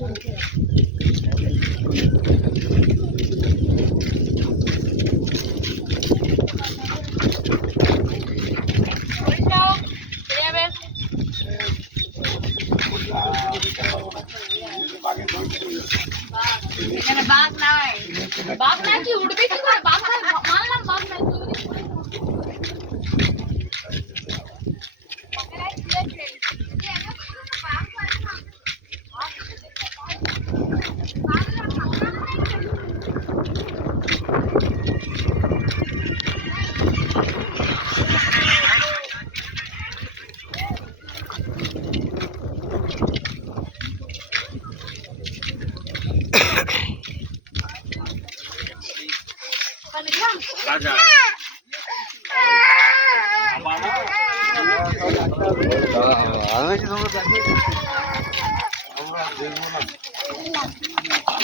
এখানে বাঘ নাই, বাঘ নাই কি উঠবে কি করে? বাঘ নাই, মানলাম বাঘ নাই।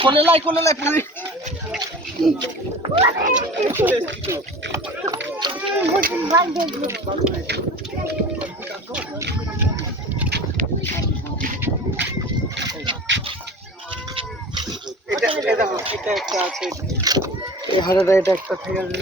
কোলে লাই পুরি এটা একটা আছে, এই হাড়াটা এটা একটা থেকে আছে।